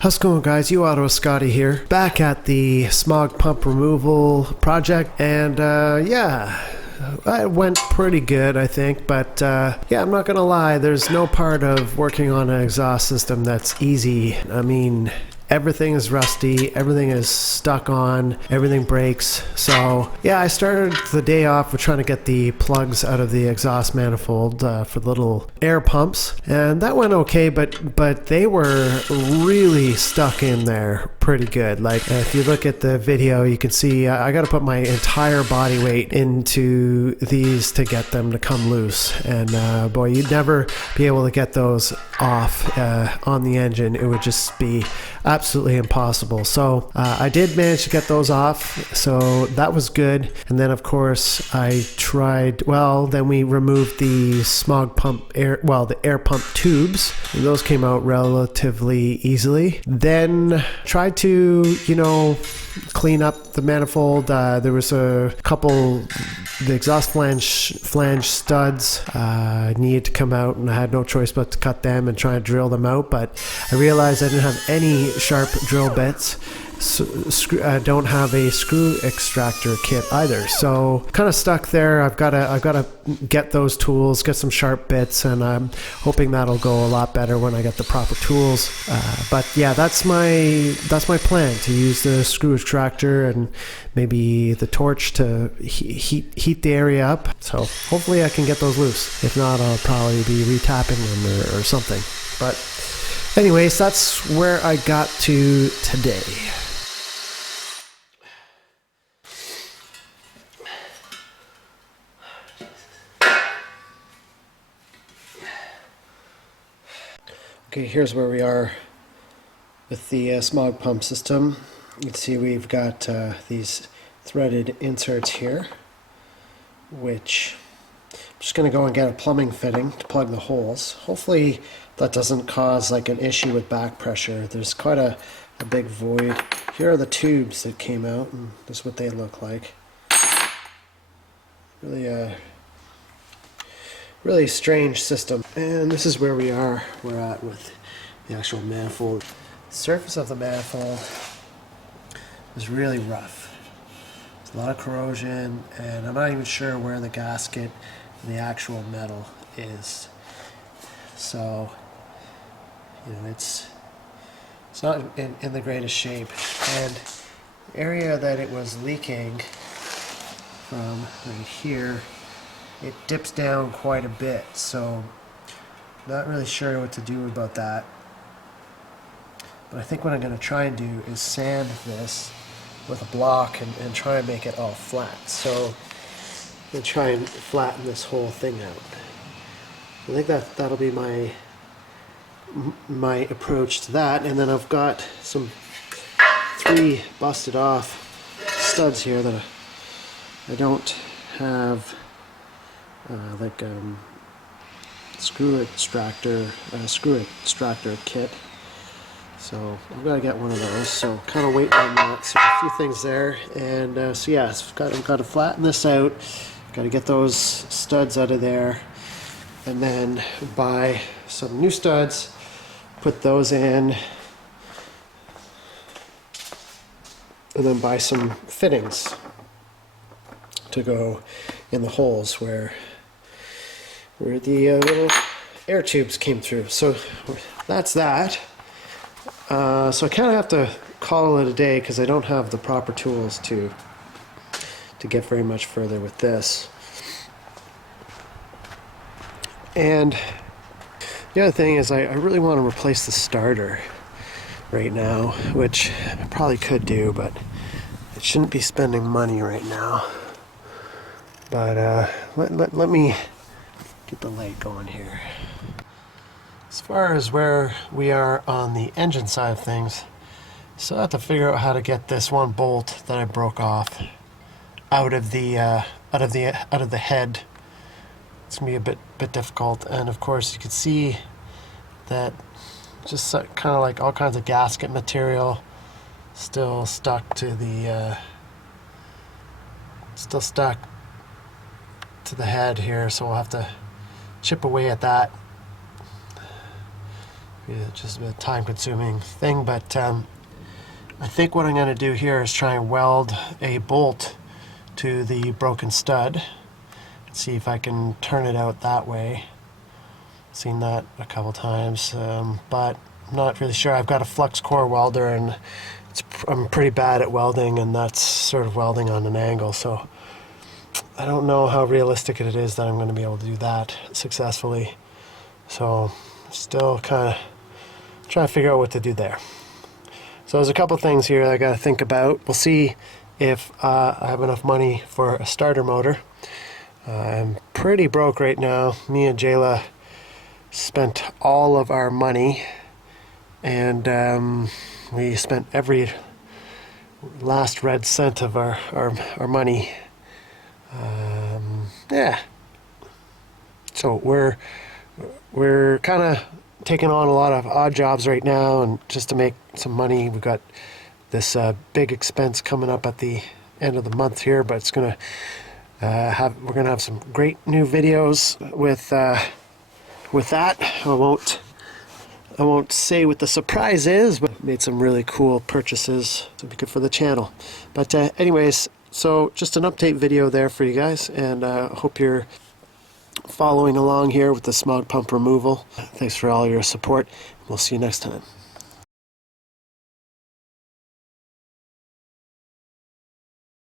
How's it going, guys? Auto Scotty here, back at the smog pump removal project, and yeah, it went pretty good, I think, but yeah, I'm not gonna lie, there's no part of working on an exhaust system that's easy. I mean, everything is rusty, everything is stuck on, everything breaks. So yeah, I started the day off with trying to get the plugs out of the exhaust manifold for the little air pumps, and that went okay, but they were really stuck in there pretty good. Like if you look at the video, you can see I got to put my entire body weight into these to get them to come loose, and boy, you'd never be able to get those off on the engine. It would just be absolutely impossible. So I did manage to get those off, so that was good. And then of course I tried, well, then we removed the smog pump the air pump tubes, and those came out relatively easily. Then tried to, clean up the manifold. There was a couple, the exhaust flange studs needed to come out, and I had no choice but to cut them and try and drill them out, but I realized I didn't have any sharp drill bits. So, I don't have a screw extractor kit either, so kind of stuck there. I've got to get those tools, get some sharp bits, and I'm hoping that'll go a lot better when I get the proper tools. But yeah, that's my plan, to use the screw extractor and maybe the torch to heat the area up. So hopefully I can get those loose. If not, I'll probably be retapping them or something. But anyways, that's where I got to today. Okay, here's where we are with the smog pump system. You can see we've got these threaded inserts here, which I'm just going to go and get a plumbing fitting to plug the holes. Hopefully that doesn't cause like an issue with back pressure. There's quite a big void. Here are the tubes that came out, and this is what they look like. Really strange system. And this is where we're at with the actual manifold. The surface of the manifold is really rough. There's a lot of corrosion, and I'm not even sure where the gasket and the actual metal is. So, it's not in the greatest shape. And the area that it was leaking from right here, it dips down quite a bit, so not really sure what to do about that. But I think what I'm going to try and do is sand this with a block and try and make it all flat. So I'm going to try and flatten this whole thing out. I think that'll be my approach to that. And then I've got some 3 busted off studs here that I don't have screw extractor kit, so I've got to get one of those. So kind of waiting on that. So a few things there, and so yeah, I've got to flatten this out. Got to get those studs out of there, and then buy some new studs, put those in, and then buy some fittings to go in the holes where the little air tubes came through. So that's that. So I kind of have to call it a day because I don't have the proper tools to get very much further with this. And the other thing is I really want to replace the starter right now, which I probably could do, but I shouldn't be spending money right now. But let me get the light going here. As far as where we are on the engine side of things, still have to figure out how to get this one bolt that I broke off out of the head. It's gonna be a bit difficult, and of course you can see that just kind of like all kinds of gasket material still stuck to the head here, so we'll have to chip away at that It's just a time-consuming thing, but I think what I'm going to do here is try and weld a bolt to the broken stud. See if I can turn it out that way. Seen that a couple times, but I'm not really sure. I've got a flux core welder, and I'm pretty bad at welding, and that's sort of welding on an angle, so I don't know how realistic it is that I'm going to be able to do that successfully. So still kind of trying to figure out what to do there. So there's a couple things here I got to think about. We'll see if I have enough money for a starter motor. I'm pretty broke right now. Me and Jayla spent all of our money, and we spent every last red cent of our money. Yeah. So we're kind of taking on a lot of odd jobs right now, and just to make some money. We've got this big expense coming up at the end of the month here, but it's gonna we're gonna have some great new videos with that. I won't say what the surprise is, but made some really cool purchases to be good for the channel. But anyways, so just an update video there for you guys, and hope you're following along here with the smog pump removal. Thanks for all your support. We'll see you next time.